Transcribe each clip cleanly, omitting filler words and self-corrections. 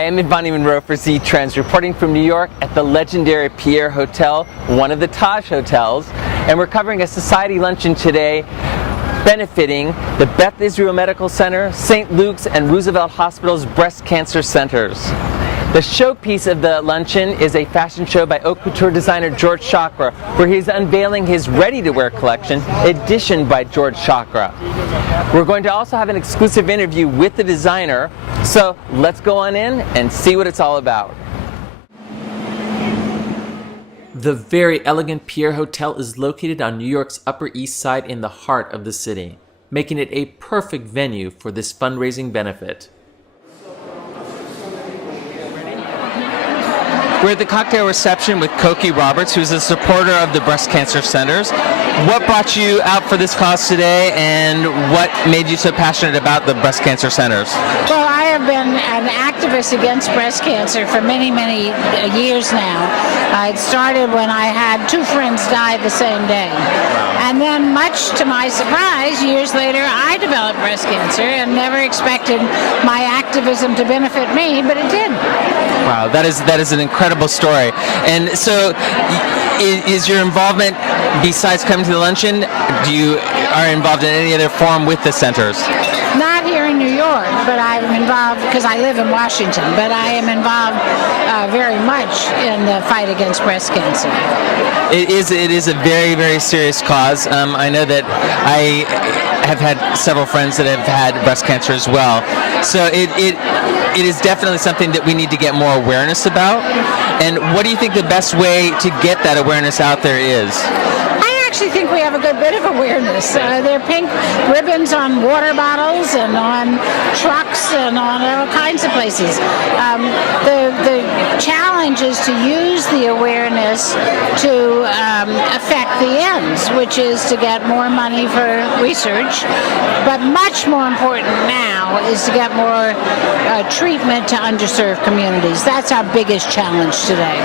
Hi, I'm Ivani Monroe for Z Trends, reporting from New York at the legendary Pierre Hotel, one of the Taj hotels, and we're covering a society luncheon today benefiting the Beth Israel Medical Center, St. Luke's, and Roosevelt Hospital's breast cancer centers. The showpiece of the luncheon is a fashion show by haute couture designer George Chakra, where he's unveiling his ready-to-wear collection, editioned by George Chakra. We're going to also have an exclusive interview with the designer, so let's go on in and see what it's all about. The very elegant Pierre Hotel is located on New York's Upper East Side in the heart of the city, making it a perfect venue for this fundraising benefit. We're at the cocktail reception with Cokie Roberts, who's a supporter of the breast cancer centers. What brought you out for this cause today, and what made you so passionate about the breast cancer centers? Well, I have been an activist against breast cancer for many, many years now. It started when I had two friends die the same day. And then, much to my surprise, years later, I developed breast cancer and never expected my activism to benefit me, but it did. Wow, that is an incredible story. And so, is your involvement, besides coming to the luncheon, are involved in any other form with the centers? Not here in New York, but I'm involved because I live in Washington, but I am involved very much in the fight against breast cancer. It is a very, very serious cause. I know that I have had several friends that have had breast cancer as well. So it is definitely something that we need to get more awareness about. And what do you think the best way to get that awareness out there is? I actually think we have a good bit of awareness. There are pink ribbons on water bottles and on trucks and on all kinds of places. The challenge is to use the awareness to affect the ends, which is to get more money for research. But much more important now is to get more treatment to underserved communities. That's our biggest challenge today.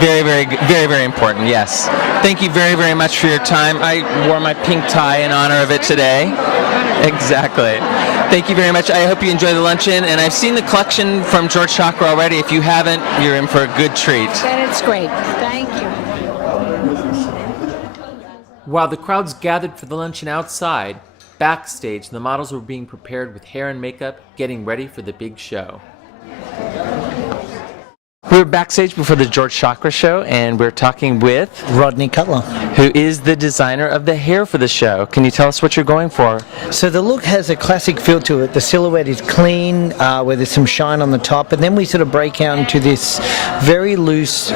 Very, very, very, very important, yes. Thank you very, very much for your time. I wore my pink tie in honor of it today. Exactly. Thank you very much. I hope you enjoy the luncheon. And I've seen the collection from George Chakra already. If you haven't, you're in for a good treat. And it's great. Thank you. While the crowds gathered for the luncheon outside, backstage, the models were being prepared with hair and makeup, getting ready for the big show. We're backstage before the George Chakra show, and we're talking with Rodney Cutler, who is the designer of the hair for the show. Can you tell us what you're going for? So the look has a classic feel to it. The silhouette is clean, where there's some shine on the top, and then we sort of break out into this very loose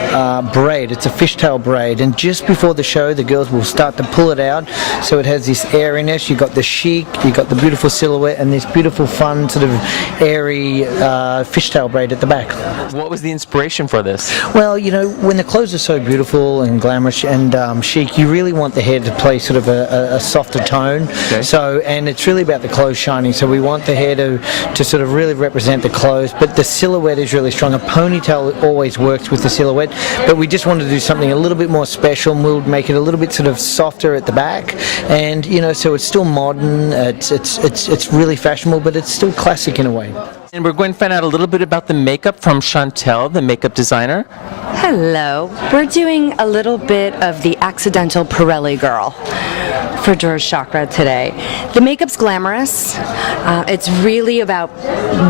braid. It's a fishtail braid, and just before the show, the girls will start to pull it out, so it has this airiness. You've got the chic, you've got the beautiful silhouette, and this beautiful, fun, sort of airy fishtail braid at the back. What was the inspiration for this? Well, you know, when the clothes are so beautiful and glamorous and chic, you really want the hair to play sort of a softer tone. Okay. So, and it's really about the clothes shining. So we want the hair to sort of really represent the clothes, but the silhouette is really strong. A ponytail always works with the silhouette, but we just wanted to do something a little bit more special. We'll make it a little bit sort of softer at the back, and you know, so it's still modern. It's really fashionable, but it's still classic in a way. And we're going to find out a little bit about the makeup from Chantel, the makeup designer. Hello. We're doing a little bit of the accidental Pirelli girl for George Chakra today. The makeup's glamorous. It's really about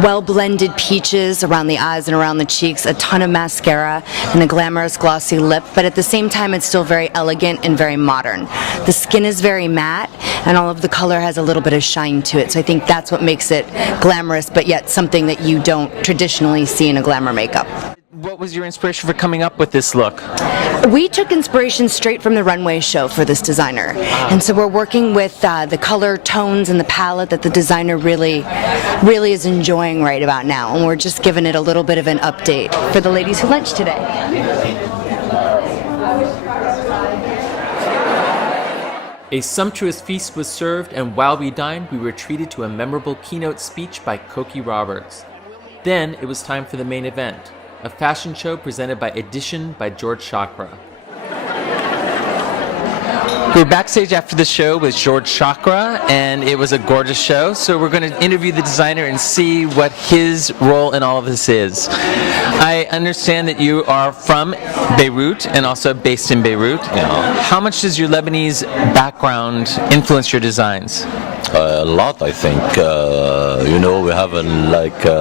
well-blended peaches around the eyes and around the cheeks, a ton of mascara, and a glamorous glossy lip, but at the same time it's still very elegant and very modern. The skin is very matte, and all of the color has a little bit of shine to it, so I think that's what makes it glamorous, but yet something that you don't traditionally see in a glamour makeup. What was your inspiration for coming up with this look? We took inspiration straight from the runway show for this designer. And so we're working with the color tones and the palette that the designer really is enjoying right about now. And we're just giving it a little bit of an update for the ladies who lunched today. A sumptuous feast was served, and while we dined, we were treated to a memorable keynote speech by Cokie Roberts. Then it was time for the main event, a fashion show presented by Edition by George Chakra. We're backstage after the show with George Chakra, and it was a gorgeous show. So we're going to interview the designer and see what his role in all of this is. I understand that you are from Beirut and also based in Beirut. Yeah. How much does your Lebanese background influence your designs? A lot, I think. We have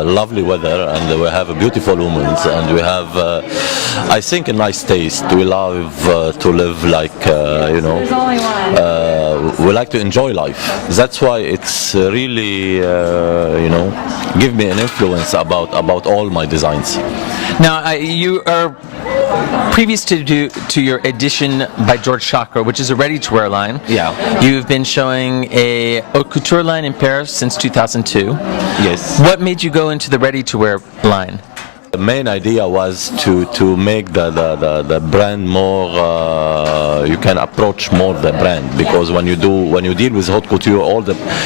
lovely weather, and we have a beautiful women, and we have, I think, a nice taste. We love to live we like to enjoy life. That's why it's really, give me an influence about all my designs. Now, you are previous to your edition by George Chakra, which is a ready-to-wear line. Yeah. You've been showing a haute couture line in Paris since 2002. Yes. What made you go into the ready-to-wear line? The main idea was to make the brand more. You can approach more the brand, because when you deal with haute couture,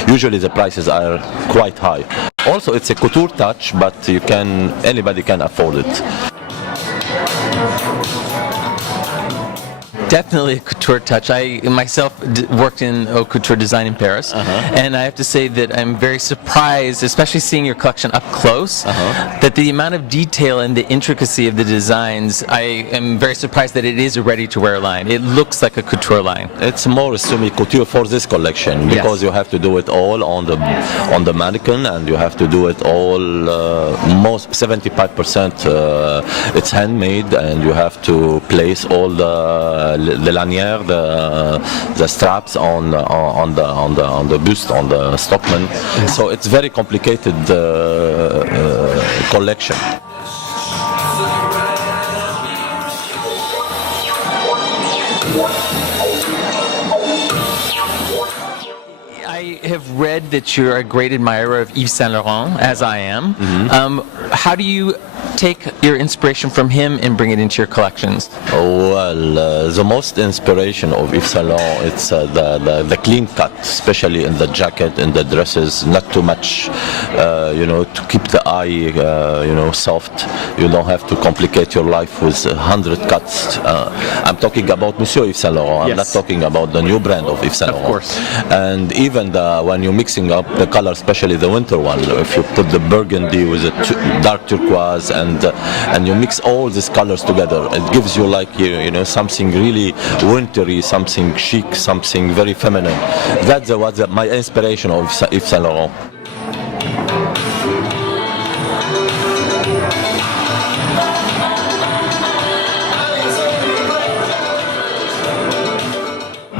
usually the prices are quite high. Also, it's a couture touch, but anybody can afford it. Definitely a couture touch. I myself worked in haute couture design in Paris, and I have to say that I'm very surprised, especially seeing your collection up close, that the amount of detail and the intricacy of the designs, I am very surprised that it is a ready-to-wear line. It looks like a couture line. It's more semi-couture for this collection, because you have to do it all on the mannequin, and you have to do it all, most 75% it's handmade, and you have to place all the lanière, the straps on the bust, on the stockman. So it's very complicated collection. I have read that you're a great admirer of Yves Saint Laurent, as I am. How do you take your inspiration from him and bring it into your collections? The most inspiration of Yves Saint Laurent, it's the clean cut, especially in the jacket, in the dresses, not too much, to keep the eye, soft. You don't have to complicate your life with 100 cuts. I'm talking about Monsieur Yves Saint Laurent. I'm not talking about the new brand of Yves Saint Laurent. Of course. And even when you're mixing up the color, especially the winter one, if you put the burgundy with the dark turquoise, and you mix all these colors together, it gives you something really wintry, something chic, something very feminine. That's my inspiration of Yves Saint Laurent.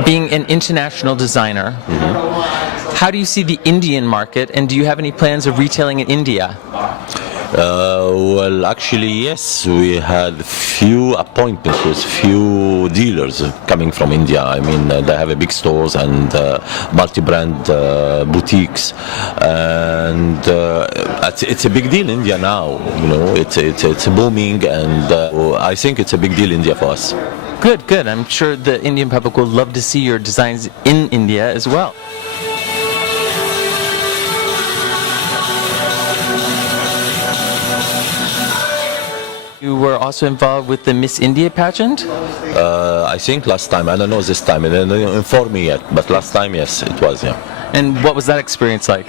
Being an international designer, how do you see the Indian market, and do you have any plans of retailing in India? Actually, yes. We had few appointments with few dealers coming from India. I mean, they have big stores and multi-brand boutiques, and it's a big deal in India now. It's booming, and I think it's a big deal in India for us. Good. I'm sure the Indian public will love to see your designs in India as well. You were also involved with the Miss India pageant? I think last time. I don't know this time. They didn't inform me yet, but last time, yes, it was, yeah. And what was that experience like?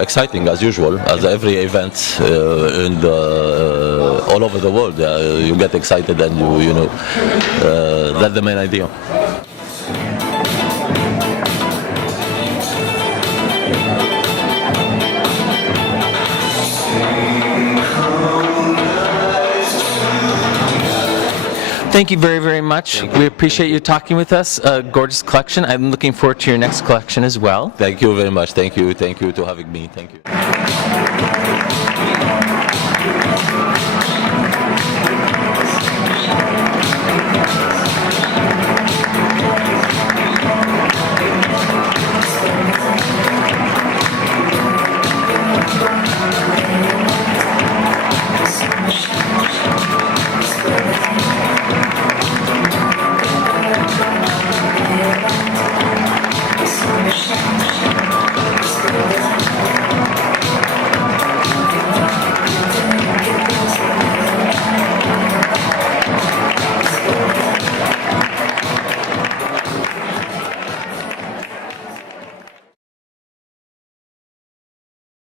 Exciting, as usual, as every event all over the world. You get excited, and that's the main idea. Thank you very, very much. We appreciate you talking with us. A gorgeous collection. I'm looking forward to your next collection as well. Thank you very much. Thank you to having me. Thank you.